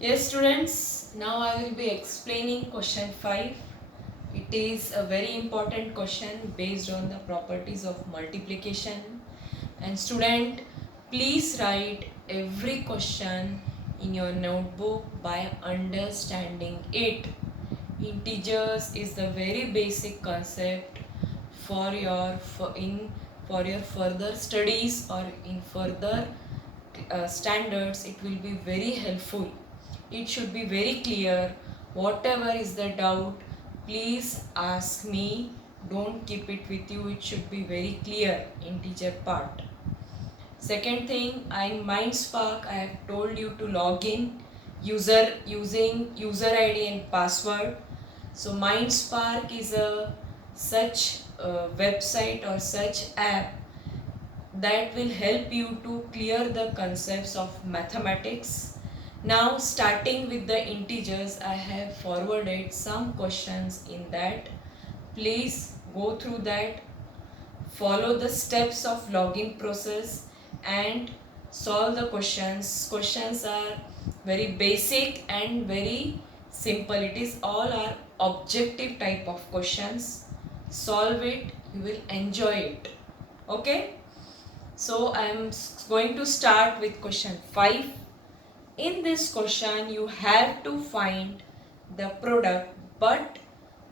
Yes, students, now I will be explaining question 5. It is a very important question based on the properties of multiplication. And student, please write every question in your notebook by understanding it. Integers is the very basic concept for your further studies or in further standards. It will be very helpful. It should be very clear. Whatever is the doubt, please ask me. Don't keep it with you. It should be very clear in teacher part. Second thing, in MindSpark I have told you to log in using user ID and password. So MindSpark is a such website or such app that will help you to clear the concepts of mathematics. Now starting with the integers, I have forwarded some questions in that. Please go through that, follow the steps of login process and solve the questions. Questions are very basic and very simple. It is all are objective type of questions. Solve it, you will enjoy it. Okay? So I am going to start with question 5. In this question you have to find the product but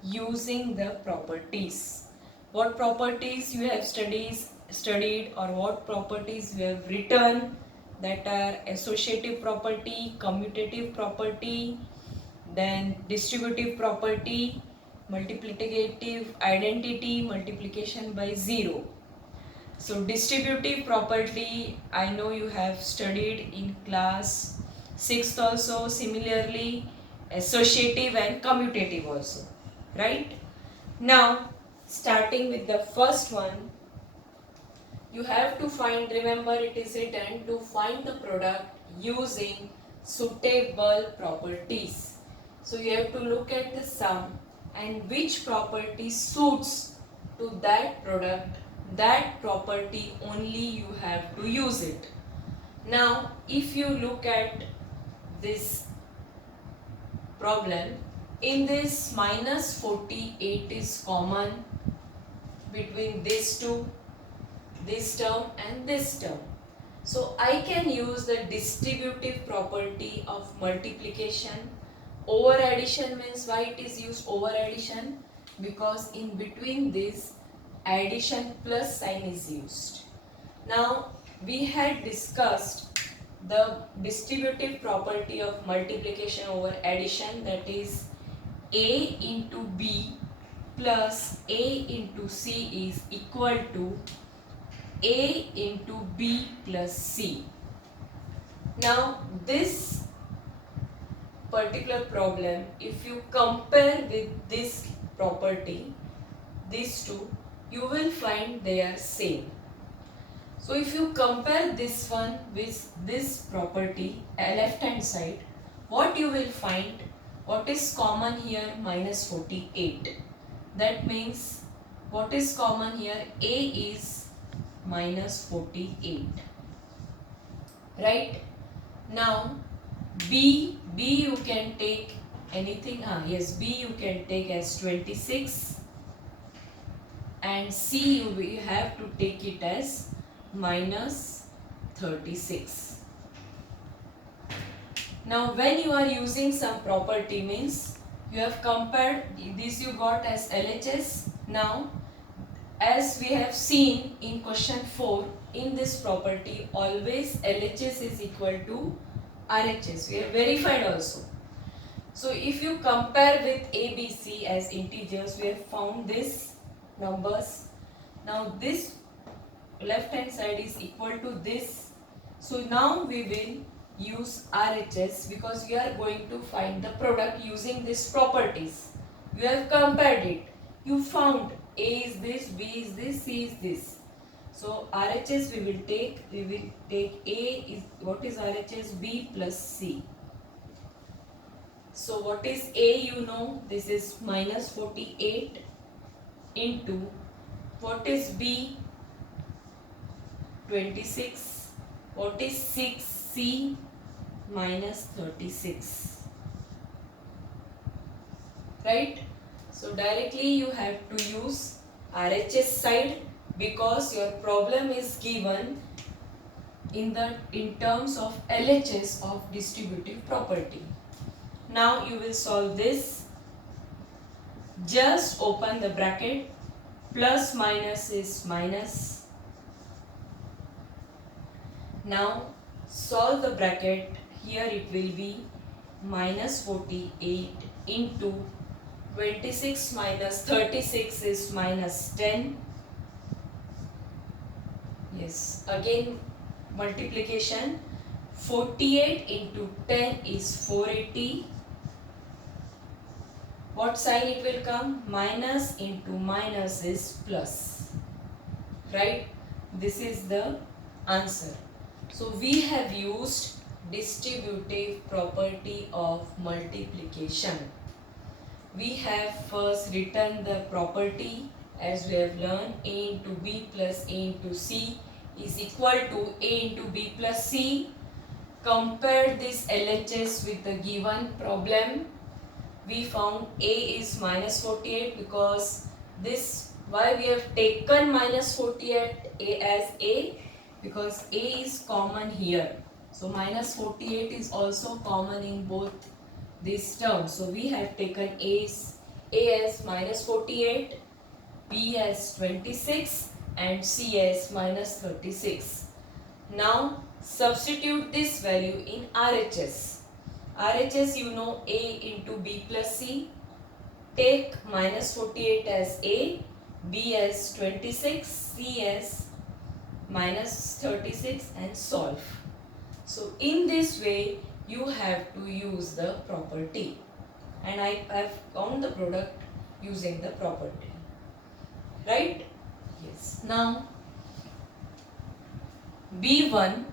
using the properties. What properties you have studied or what properties you have written, that are associative property, commutative property, then distributive property, multiplicative identity, multiplication by 0. So distributive property, I know you have studied in class 6th also. Similarly, associative and commutative also, right? Now, starting with the first one, you have to find, remember it is written to find the product using suitable properties. So you have to look at the sum and which property suits to that product, that property only you have to use it. Now if you look at this problem, in this minus 48 is common between these two, this term and this term. So I can use the distributive property of multiplication. Over addition means why it is used over addition? Because in between this addition plus sign is used. Now we had discussed the distributive property of multiplication over addition, that is a into b plus a into c is equal to a into b plus c. Now this particular problem, if you compare with this property, these two, you will find they are same. So if you compare this one with this property, left hand side, what you will find, what is common here? Minus 48. That means what is common here? A is minus 48. Right? Now B you can take anything. Yes, B you can take as 26 and C you have to take it as minus 36. Now when you are using some property means you have compared this, you got as LHS. Now as we have seen in question 4, in this property always LHS is equal to RHS. We have verified also. So if you compare with ABC as integers, we have found this numbers. Now this left hand side is equal to this. So now we will use RHS because we are going to find the product using these properties. You have compared it. You found A is this, B is this, C is this. So RHS we will take A is, what is RHS? B plus C. So what is A, you know, this is minus 48 into, what is B? 26. What is 6C? minus 36. Right? So directly you have to use RHS side because your problem is given in terms of LHS of distributive property. Now you will solve this. Just open the bracket. Plus minus is minus. Now solve the bracket. Here it will be minus 48 into 26 minus 36 is minus 10. Yes, again multiplication. 48 into 10 is 480. What sign it will come? Minus into minus is plus. Right? This is the answer. So we have used distributive property of multiplication. We have first written the property as we have learned. A into B plus A into C is equal to A into B plus C. Compare this LHS with the given problem. We found A is minus 48 because this, why we have taken minus 48 as A, because A is common here. So minus 48 is also common in both these terms. So we have taken A as minus 48, B as 26 and C as minus 36. Now substitute this value in RHS. RHS you know A into B plus C. Take minus 48 as A, B as 26, C as minus 36 and solve. So in this way you have to use the property, and I have found the product using the property. Right? Yes. Now B1,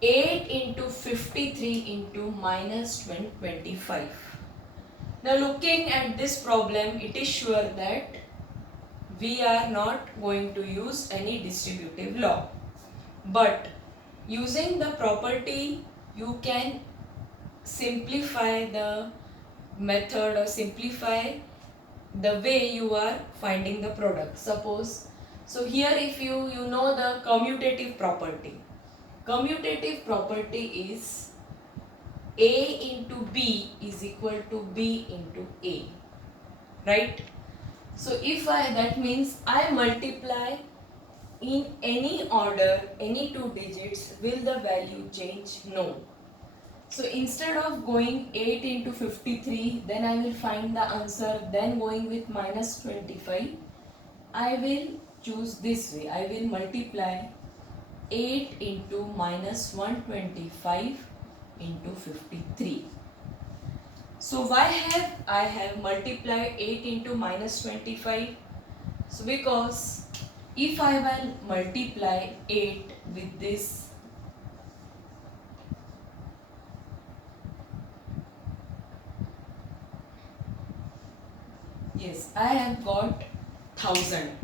8 into 53 into minus 25. Now looking at this problem, it is sure that we are not going to use any distributive law. But using the property, you can simplify the method or simplify the way you are finding the product. Suppose, so here if you know the commutative property. Commutative property is A into B is equal to B into A. Right? So if that means I multiply in any order, any two digits, will the value change? No. So instead of going 8 into 53, then I will find the answer, then going with minus 25, I will choose this way. I will multiply 8 into minus 125 into 53. So why have I have multiplied 8 into minus 25? So because if I will multiply 8 with this, yes, I have got 1000.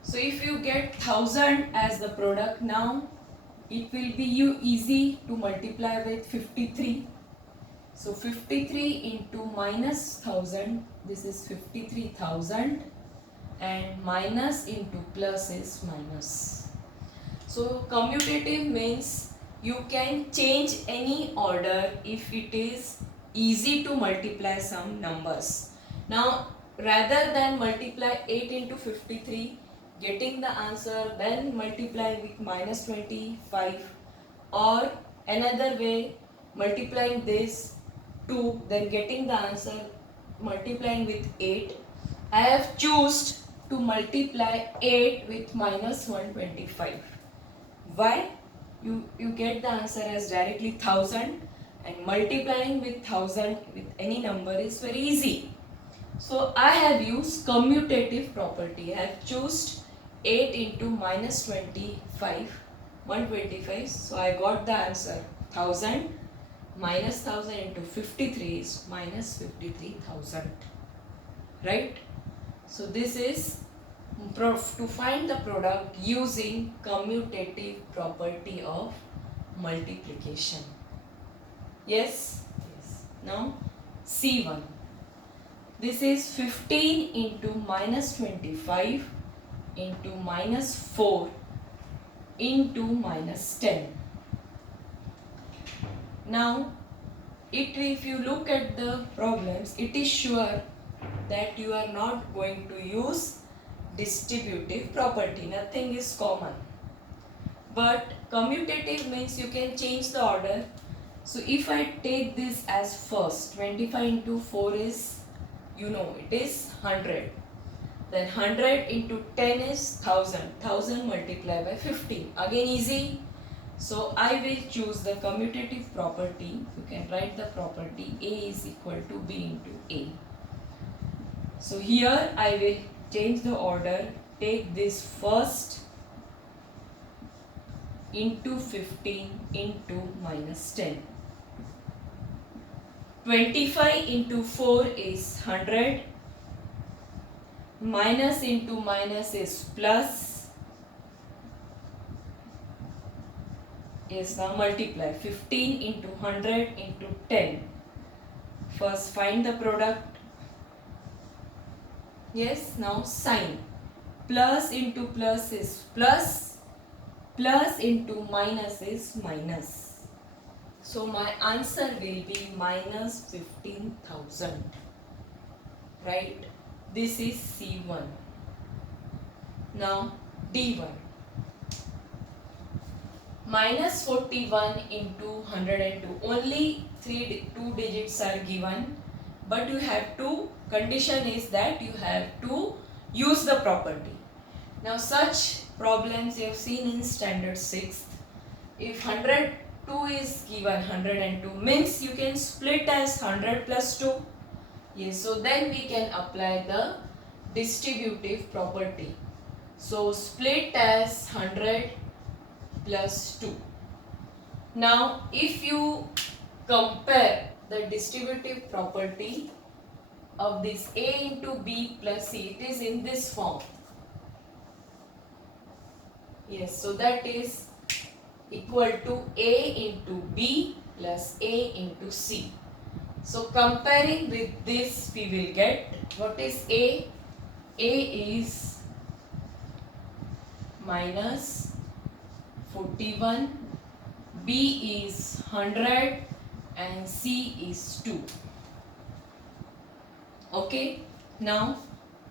So if you get 1000 as the product, now it will be easy to multiply with 53. So 53 into minus 1000, this is 53,000, and minus into plus is minus. So commutative means you can change any order if it is easy to multiply some numbers. Now rather than multiply 8 into 53, getting the answer, then multiply with minus 25, or another way, multiplying this 2, then getting the answer, multiplying with 8. I have chosen to multiply 8 with minus 125. Why? You get the answer as directly 1000, and multiplying with 1000 with any number is very easy. So I have used commutative property. I have chosen 8 into minus 25, 125. So I got the answer 1000. Minus 1000 into 53 is minus 53,000. Right? So this is to find the product using commutative property of multiplication. Yes? Yes. Now C1. This is 15 into minus 25 into minus 4 into minus 10. Now, if you look at the problems, it is sure that you are not going to use distributive property. Nothing is common. But commutative means you can change the order. So if I take this as first, 25 into 4 is, it is 100. Then 100 into 10 is 1000. 1000 multiplied by 15. Again easy. So I will choose the commutative property. You can write the property A is equal to B into A. So here I will change the order. Take this first into 15 into minus 10. 25 into 4 is 100. Minus into minus is plus. Yes, now multiply. 15 into 100 into 10. First find the product. Yes, now sign. Plus into plus is plus. Plus into minus is minus. So my answer will be minus 15,000. Right? This is C1. Now D1. Minus 41 into 102. Only two digits are given. But you have to, condition is that you have to use the property. Now such problems you have seen in standard 6th. If 102 is given 102 means you can split as 100 plus 2. Yes, so then we can apply the distributive property. So split as 100 plus 2. Now if you compare the distributive property of this A into B plus C, it is in this form. Yes, so that is equal to A into B plus A into C. So comparing with this we will get, what is A? A is minus 41, B is 100 and C is 2. Okay, now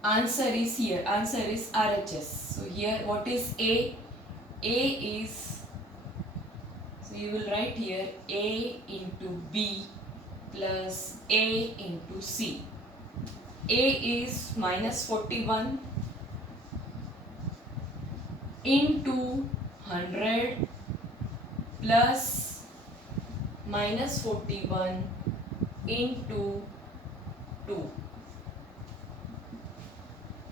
answer is here, answer is RHS. So here what is A? A is, so you will write here A into B plus A into C. A is minus 41 into 100 plus minus 41 into 2.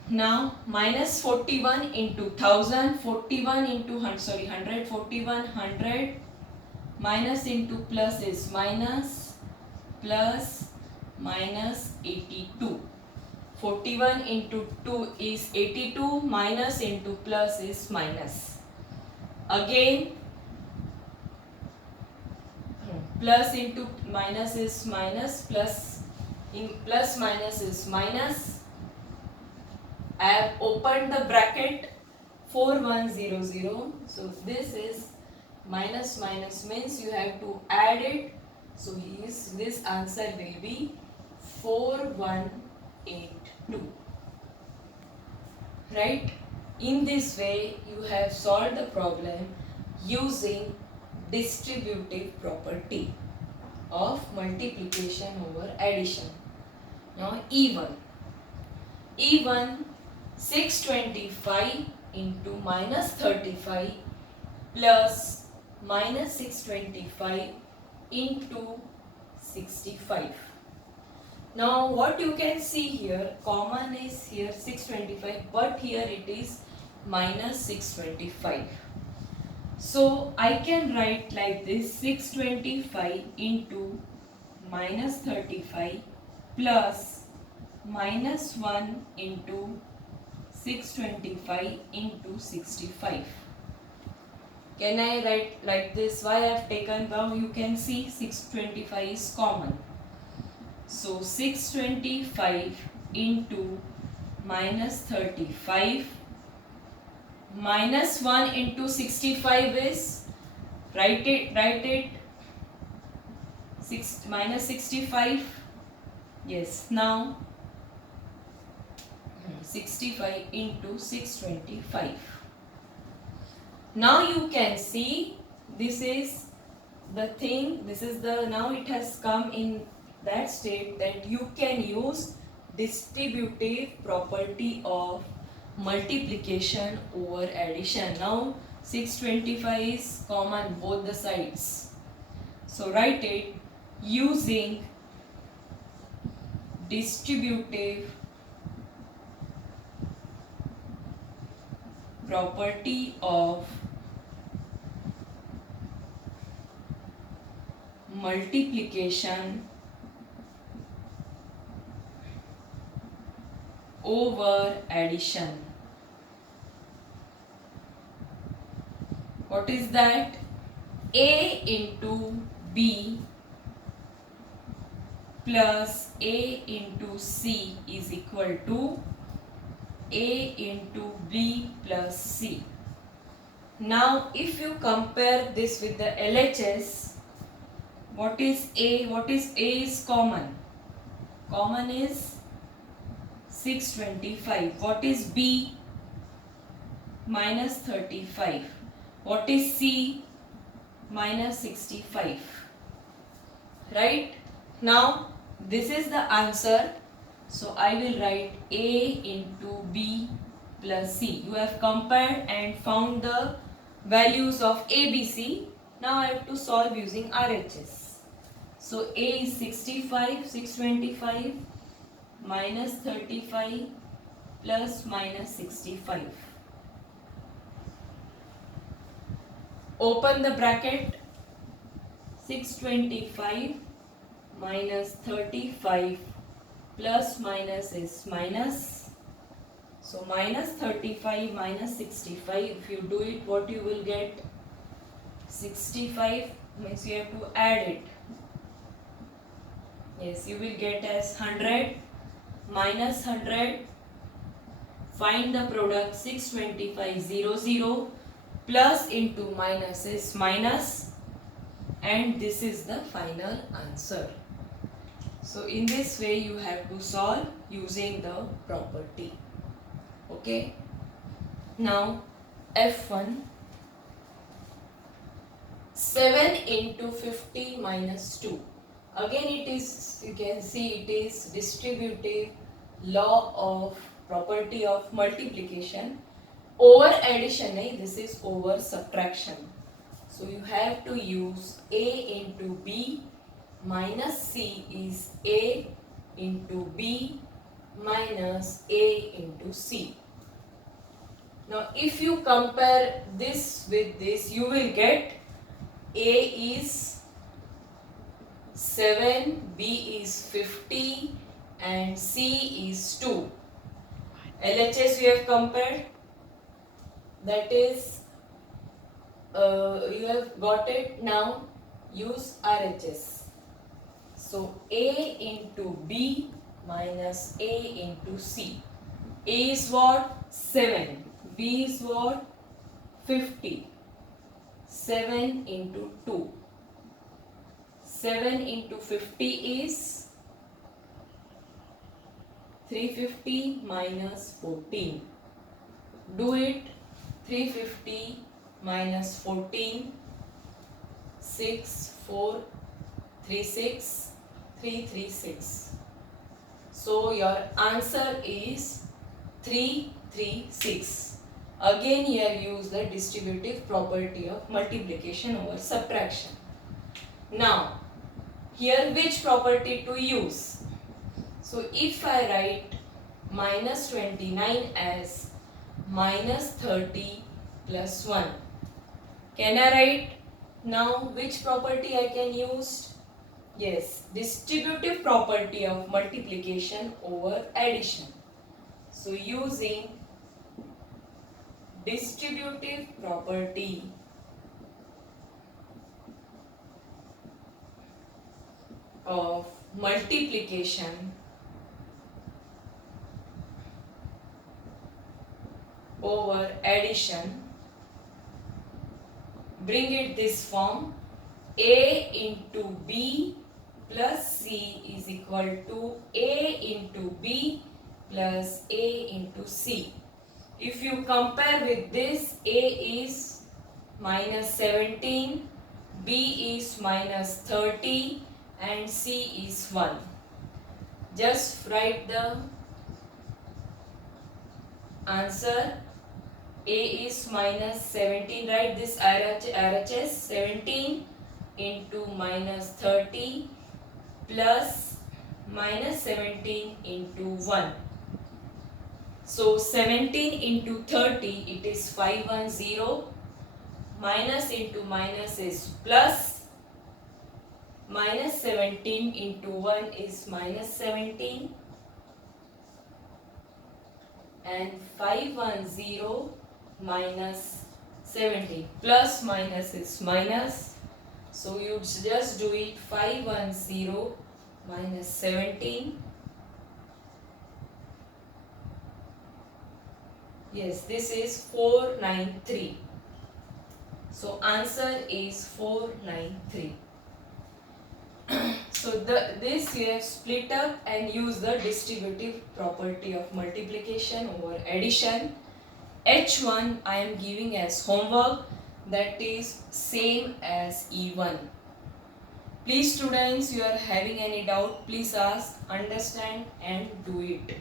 Now minus 41 into 1000, 41 into 100, 41, 100, minus into plus is minus, plus minus 82. 41 into 2 is 82, minus into plus is minus. Again plus into minus is minus, plus in plus minus is minus. I have opened the bracket 4100, so this is minus minus means you have to add it. So this answer will be 4182. Right? In this way you have solved the problem using distributive property of multiplication over addition. Now E1. E1, 625 into minus 35 plus minus 625 into 65. Now what you can see here, common is here 625, but here it is minus 625. So I can write like this, 625 into minus 35 plus minus 1 into 625 into 65. Can I write like this? Why I have taken? Now you can see 625 is common. So 625 into minus 35 minus 1 into 65 is, write it minus 65. Yes, now 65 into 625. Now you can see this is the thing, this is the, now it has come in that state that you can use distributive property of multiplication over addition. Now 625 is common both the sides. So write it using distributive property of multiplication over addition. What is that? A into B plus A into C is equal to A into B plus C. Now if you compare this with the LHS, what is A? What is A is common. Common is 625. What is B? Minus 35. What is C? Minus 65. Right? Now this is the answer. So I will write A into B plus C. You have compared and found the values of A, B, C. Now I have to solve using RHS. So A is 65, 625 minus 35 plus minus 65. Open the bracket. 625 minus 35 plus minus is minus. So minus 35 minus 65. If you do it, what you will get? 65 means you have to add it. Yes, you will get as 100 minus 100. Find the product. 625 00 plus into minus is minus, and this is the final answer. So in this way you have to solve using the property. Okay. Now F1, 7 into 50 minus 2. Again it is, you can see it is distributive law of property of multiplication over addition. This is over subtraction. So you have to use A into B minus C is A into B minus A into C. Now if you compare this with this, you will get A is 7, B is 50 and C is 2. LHS we have compared, that is you have got it. Now use RHS. So A into B minus A into C. A is what? 7. B is what? 50. 7 into 2. 7 into 50 is 350 minus 14. Do it. 350 minus 14. 6, 4, 3, 6, 3, 3, 6. So your answer is 3, 3, 6. Again here use the distributive property of multiplication over subtraction. Now here which property to use? So if I write minus 29 as minus 30 plus 1, can I write now which property I can use? Yes, distributive property of multiplication over addition. So using distributive property of multiplication over addition, bring it this form: a into b plus c is equal to a into b plus a into c. If you compare with this, a is minus 17, b is minus 30 and c is 1. Just write the answer. A is minus 17, write this RHS, 17 into minus 30 plus minus 17 into 1. So 17 into 30, it is 510. Minus into minus is plus. Minus 17 into 1 is minus 17. And 510 minus 17. Plus minus is minus. So you just do it: 510 minus 17. Yes, this is 493. So answer is 493. So this you have split up and use the distributive property of multiplication over addition. H1 I am giving as homework, that is same as E1. Please students, you are having any doubt, please ask, understand and do it.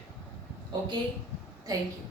Okay, thank you.